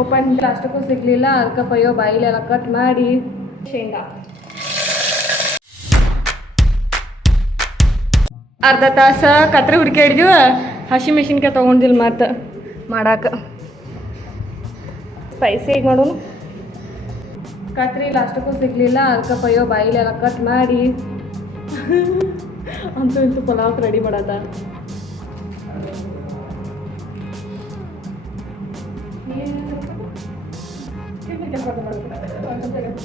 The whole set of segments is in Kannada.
ಓಪನ್ ಅಷ್ಟಕ್ಕೂ ಸಿಗಲಿಲ್ಲ ಅದಕ್ಕೆ ಪಯ್ಯೋ ಬಾಯಿಲೆಲ್ಲ ಕಟ್ ಮಾಡಿ ಶೇಂಗಾ ಅರ್ಧ ತಾಸ ಕತ್ರಿ ಹುಡುಕಿ ಹಸಿ ಮೆಣಸಿನ್ಕಾಯಿ ತೊಗೊಂಡಿಲ್ಲ ಮತ್ತು ಮಾಡಾಕ ಸ್ಪೈಸಿ ಹೇಗೆ ಮಾಡೋನು ಕತ್ರಿ ಲಾಸ್ಟಕ್ಕೂ ಸಿಗಲಿಲ್ಲ ಅದಕ್ಕೆ ಪಯ್ಯೋ ಬಾಯಿಲೆಲ್ಲ ಕಟ್ ಮಾಡಿ ಅಂತೂ ಇಂತೂ ಪಲಾವ್ ರೆಡಿ ಮಾಡೋದ ಏನಕ್ಕೆ ಕಾರಣ ಅಂತ ಹೇಳೋಕೆ ತಪ್ಪು ಅಂತ ಹೇಳೋಕೆ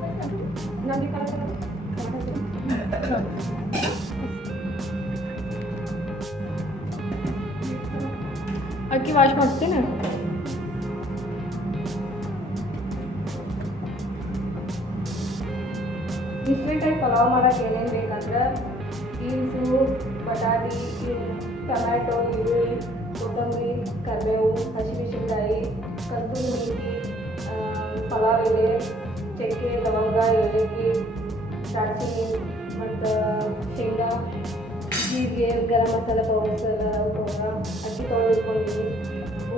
ಬಂದೆ ನಾನು ನಂದಿ ಕರಕಲ ಕಮಾಟಿಸು ಅಕಿ ವಾಶ್ ಮಾಡ್ತೇನೆ ಅಂತ ಇಸ್ವೇಟ್ ಐ ಫಾಲೋ ಮಾಡ್ಕೇಳೇನೇ ಅಂತಂದ್ರೆ ಬೀನ್ಸು ಬಟಾಟಿ ಟೊಮ್ಯಾಟೊ ಈರುಳ್ಳಿ ಕೊತ್ತಂಬರಿ ಕರಿಬೇವು ಹಸಿಮೆಣಸಿನ್ಕಾಯಿ ಕಸ್ತೂರಿ ಮೆಥಿ ಪಲಾವ್ ಎಲೆ ಚಕ್ಕೆ ಲವಂಗ ಏಲಕ್ಕಿ ದಾಲ್ಚಿನ್ನಿ ಮತ್ತು ಶೇಂಗಾ ಜೀರಿಗೆ ಗರಂ ಮಸಾಲ ಪೌಡರ್ ಪೌಡ್ರ ಅಕ್ಕಿ ಪೌಡರ್ ಇಟ್ಕೊಂಡಿದ್ವಿ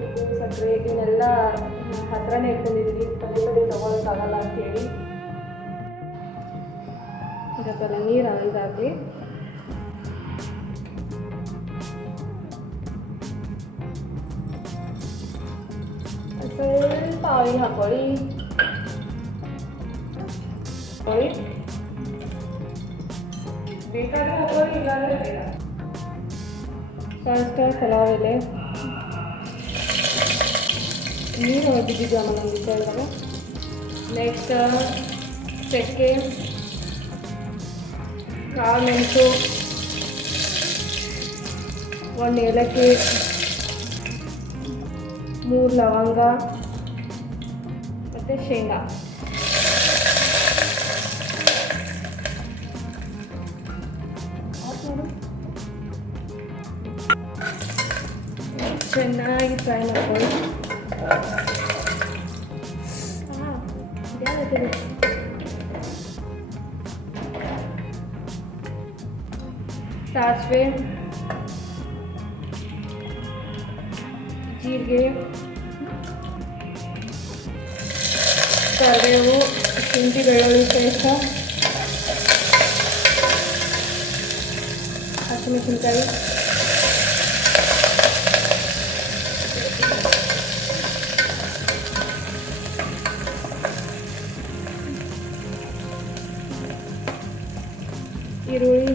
ಉಪ್ಪು ಸಕ್ಕರೆ ಇವನ್ನೆಲ್ಲ ಹತ್ರನೇ ಇಟ್ಕೊಂಡಿದ್ವಿ ಪದೇ ಪದೇ ತೊಗೊಳಕ್ಕಾಗಲ್ಲ ಅಂತೇಳಿ ಇದಕ್ಕೆಲ್ಲ ನೀರು ಇದಾಗಲಿ 包一下玻璃，玻璃，别看这个玻璃干的了，刚才看到的。नहीं हमें लवंगा ನೆಕ್ಸ್ಟ್ ಶೇಂಗಾ ಚೆನ್ನಾಗಿ ಫ್ರೈ ಮಾಡ್ಕೊಳ್ಳಿ ಸಾಸಿವೆ ಜೀರಿಗೆ ಕರಿಬೇವು ಶುಂಠಿ ಬೆಳ್ಳುಳ್ಳಿ ಪೇಸ್ಟು ಹಸಿಮೆಣಸಿನ್ಕಾಯಿ ಈರುಳ್ಳಿ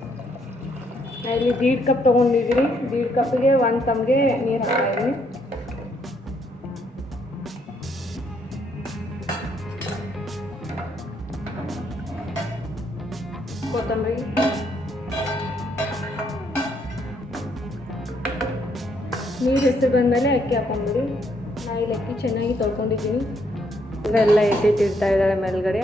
ಇಲ್ಲಿ ದೀಡ್ ಕಪ್ ತೊಗೊಂಡಿದ್ದೀನಿ ದೀಡ್ ಕಪ್ಗೆ ಒಂದು ಕಮ್ಗೆ ನೀರು ಹಾಕಿದ್ದೀನಿ ಕೊತ್ತಂಬರಿ ನೀರು ಹೆಸರು ಬಂದಮೇಲೆ ಅಕ್ಕಿ ಹಾಕೊಂಡ್ಬಿಡಿ ನಾ ಇಲ್ಲಿ ಅಕ್ಕಿ ಚೆನ್ನಾಗಿ ತೊಳ್ಕೊಂಡಿದ್ದೀನಿ ಇವೆಲ್ಲ ಇರ್ತಾ ಇದ್ದಾರೆ ಮೇಲ್ಗಡೆ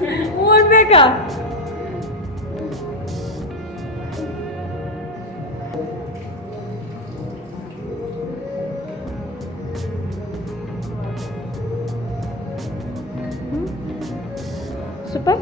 On wake pas Super.